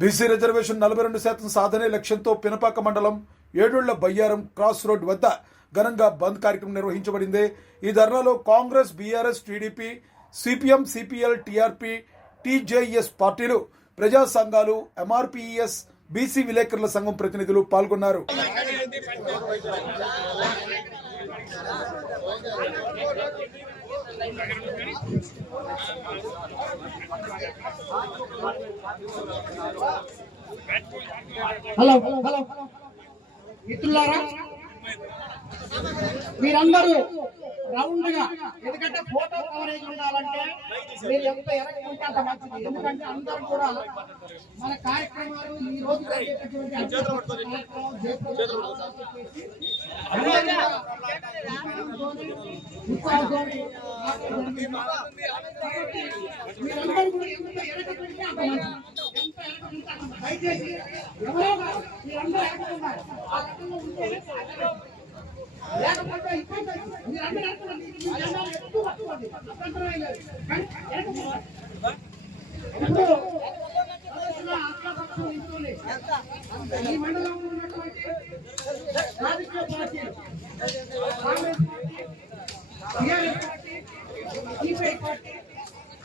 BC reservation నలభై రెండు శాతం సాధనే లక్ష్యంతో పినపాక మండలం ఏడుళ్ళ బయ్యారం క్రాస్ రోడ్ వద్ద ఘనంగా బంద్ కార్యక్రమం నిర్వహించబడింది. ఈ ధర్నాలో Congress BRS TDP CPM CPL TRP TJS పార్టీలు ప్రజా సంఘాలు ఎంఆర్పీఎస్ బీసీ విలేకరుల సంఘం ప్రతినిధులు పాల్గొన్నారు. Hello hello. మిత్రులారా మీరందరూ రౌండ్గా ఎందుకంటే ఫోటో కవరేజ్ ఉండాలంటే మీరు ఎంత ఎరగకుంటే అంత మంచిది. ఎందుకంటే అందరూ కూడా మన కార్యక్రమాలు ఈ రోజు జరిగేటటువంటి దయచేసి ఎవరో కాదు, మీరందరూ ఎరగకున్నారు ఆ రకంగా ఉంటే లేకపోతే ఇబ్బంది మీరందరూ ఎరగకండి. మీ జెండాలు ఎక్కువ పట్టుకోండి. అభ్యంతరం ఏం లేదు. కానీ ఎరగకూడదు. ఈ మండలంలో ఉన్నటువంటి రాజకీయ పార్టీలు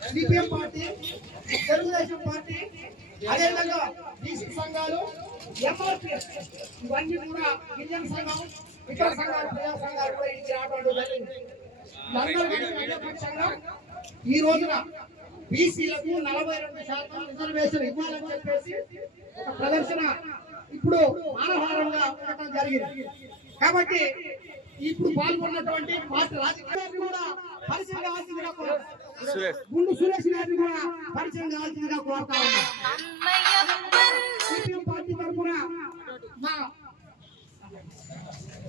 సిపిఎం పార్టీ తెలుగుదేశం పార్టీ అదేవిధంగా బీసీ సంఘాలు ఎంఆర్పిఎస్ ఇవన్నీ కూడా గిరిజన సంఘం ఇతర సంఘాలు ప్రజా సంఘాలు కూడా ఇచ్చి రావడం జరిగింది ఈ రోజున బీసీలకు నలభై రెండు శాతం రిజర్వేషన్ ఇవ్వాలని చెప్పేసి ఒక ప్రదర్శన ఇప్పుడు ఆహారంగా ఉండటం జరిగింది. కాబట్టి ఇప్పుడు పాల్గొన్నటువంటి పార్టీ రాజకీయాలు కూడా పరిచయం కావాల్సిందిగా కోరుతా గుండు సురేష్ గారిని కూడా పరిచయం కావాల్సిందిగా కోరుతా సిపిఎం పార్టీ తరఫున మా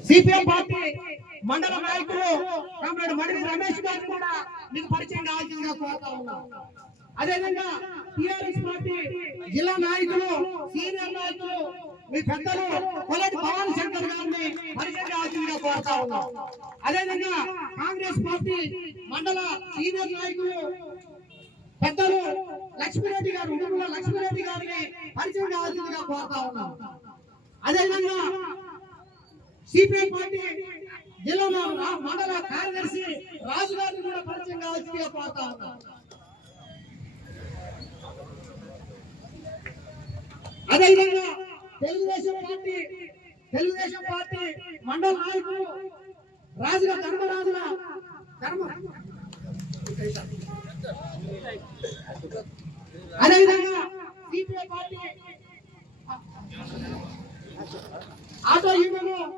సిపిఎం పార్టీ మండల నాయకులు కామ్రేడ్ మడి రమేష్ గారిని కూడా మీకు పరిచయం కావాల్సిందిగా కోరుతా ఉన్నాం. అదేవిధంగా టిఆర్ఎస్ పార్టీ జిల్లా నాయకులు సీనియర్ నాయకులు మీ పెద్దలు కొలటి పవన్ శంకర్ గారిని పరిచయం కోరుతా ఉన్నాం. అదేవిధంగా కాంగ్రెస్ పార్టీ మండల సీనియర్ నాయకులు పెద్దలు లక్ష్మీరెడ్డి గారు ఉడుగుల లక్ష్మీరెడ్డి గారిని పరిచయం కావాల్సిందిగా కోరుతా ఉన్నాం. అదేవిధంగా సిపిఐ పార్టీ జిల్లా మండల కార్యదర్శి రాజు గారిని కూడా పరిచయం కావాల్సిందిగా కోరుతా ఉన్నాం. అదేవిధంగా తెలుగుదేశం పార్టీ తెలుగుదేశం పార్టీ మండల నాయకులు రాజుల ధర్మరాజుల ధర్మ. అదేవిధంగా CPI party auto union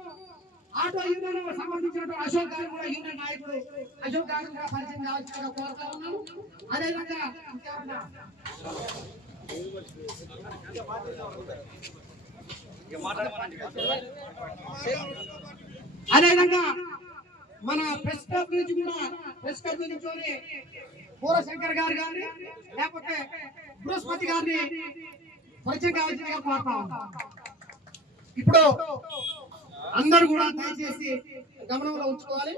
auto union సంబంధించినటువంటి అశోక్ గారు కూడా యూనియన్ నాయకుడు. అశోక్ గారు కూడా పరిచయం కావచ్చు కోరుతా ఉన్నాను. అదేవిధంగా ఇంకేమన్నా అదేవిధంగా మన ప్రెస్ క్లబ్ నుంచి కూడా ప్రెస్ క్లబ్ నుంచి పూరశంకర్ గారు కానీ లేకపోతే బృహస్పతి గారిని పరిచయం కావాల్సిందిగా కోరుతా ఇప్పుడు అందరూ కూడా దయచేసి గమనంలో ఉంచుకోవాలి.